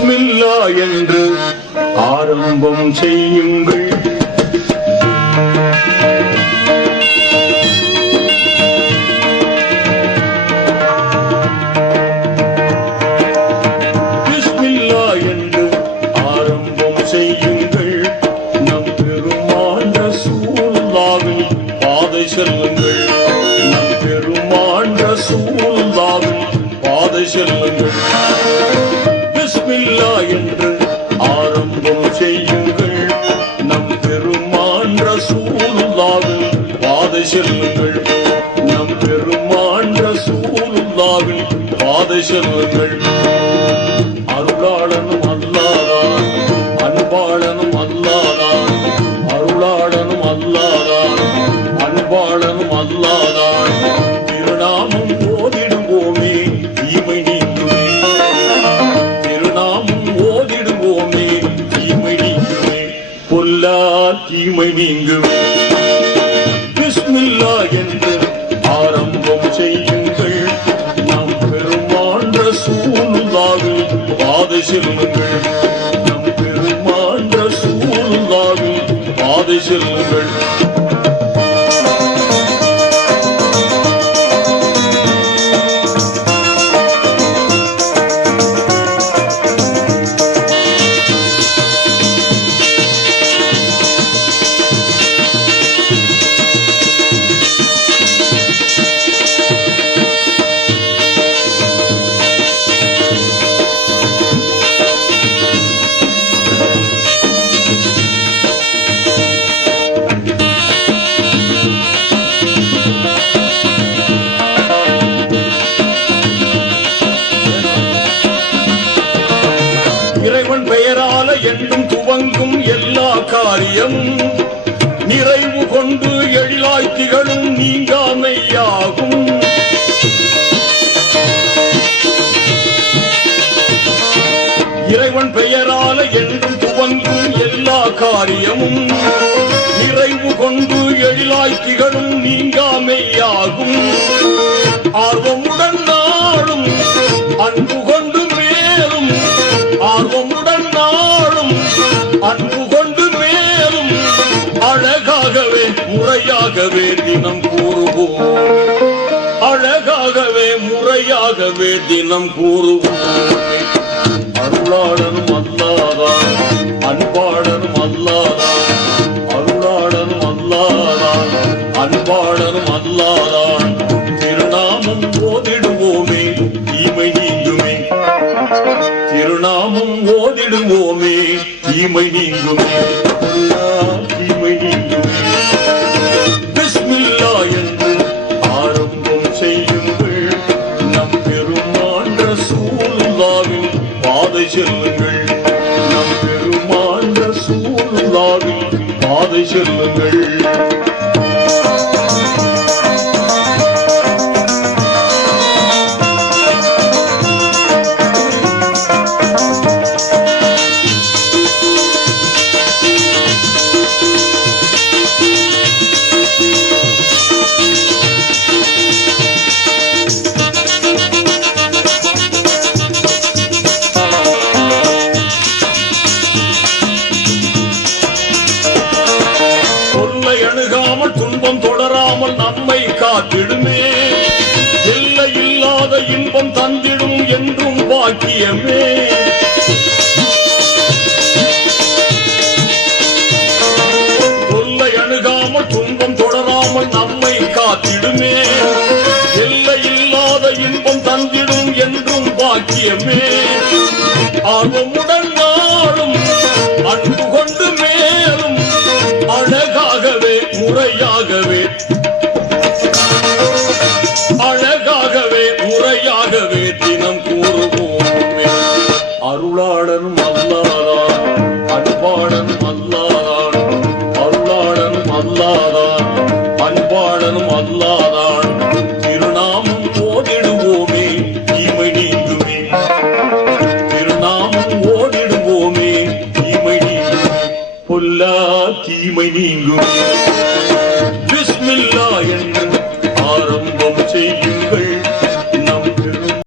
பிஸ்மில்லா என்று ஆரம்பம் செய்யுங்கள். பிஸ்மில்லா என்று ஆரம்பம் செய்யுங்கள். நம் பெருமான் ரசூலுல்லாஹ்வின் பாதை செல்லுங்கள். நம் பெருமான் ரசூலுல்லாஹ்வின் பாதை செல்லுங்கள். பிஸ்மில்லா என்று ஆரம்பம் செய்யுங்கள். நம் பெருமான் ரசூலுல்லாஹ்வின் பாதை செல்லுங்கள். நம் பெருமான் ரசூலுல்லாஹ்வின் பாதை செல்லுங்கள். அருளாளனும் அல்லாஹ்தான், அன்பாளனும் அல்லாஹ்தான். அருளாளனும் அல்லாஹ்தான், அன்பாளனும் அல்லாஹ்தான். திருநாமம் ஓதிடுவோமே தீமை நீங்குமே. திருநாமம் ஓதிடுவோமே தீமை நீங்குமே. பொல்லா தீமை நீங்குமே. பிஸ்மில்லா என்று ஆரம்பம் செய்யுங்கள். நம் பெருமான் ரசூலுல்லாஹ்வின் பாதை செல்லுங்கள். நம் பெருமான் ரசூலுல்லாஹ்வின் பாதை செல்லுங்கள். இறைவன் பெயரால என்றும் துவங்கும் எல்லா காரியமும் நிறைவு கொண்டு எழிலாய் திகழும் நீங்காமையாகும். இறைவன் பெயரால என்றும் துவங்கும் எல்லா காரியமும் நிறைவு கொண்டு எழிலாய் திகழும் நீங்காமையாகும். ஆர்வமுடன் நாளும் அன்பு கொண்டு மேலும், ஆர்வமுடன் நாளும் அன்பு கொண்டு மேலும் அழகாகவே முறையாகவே தினம் கூறுவோம். அழகாகவே முறையாகவே தினம் கூறுவோம். அருளாளனும் அல்லாஹ்தான், அன்பாளனும் அல்லாஹ்தான். அருளாளனும் அல்லாஹ்தான், அன்பாளனும் அல்லாஹ்தான். திருநாமம் ஓதிடுவோமே தீமை நீங்குமே. திருநாமம் ஓதிடுவோமே தீமை நீங்குமே. தீமை நீங்குமே. பிஸ்மில்லா என்று ஆரம்பம் செய்யுங்கள். நம் பெருமான் ரசூலுல்லாஹ்வின் பாதை செல்லுங்கள். நம் பெருமான் ரசூலுல்லாஹ்வின் பாதை செல்லுங்கள். அணுகாமல் துன்பம் தொடராமல் நம்மை காத்திடுமே. எல்லை இல்லாத இன்பம் தந்திடும் என்றும் பாக்கியமே. தொல்லை அணுகாமல் துன்பம் தொடராமல் நம்மை காத்திடுமே. எல்லை இல்லாத இன்பம் தந்திடும் என்றும் பாக்கியமே. ஆர்வமுடன் நாளும் அன்பு கொண்டு மேலும் அழகாகவே முறையாகவே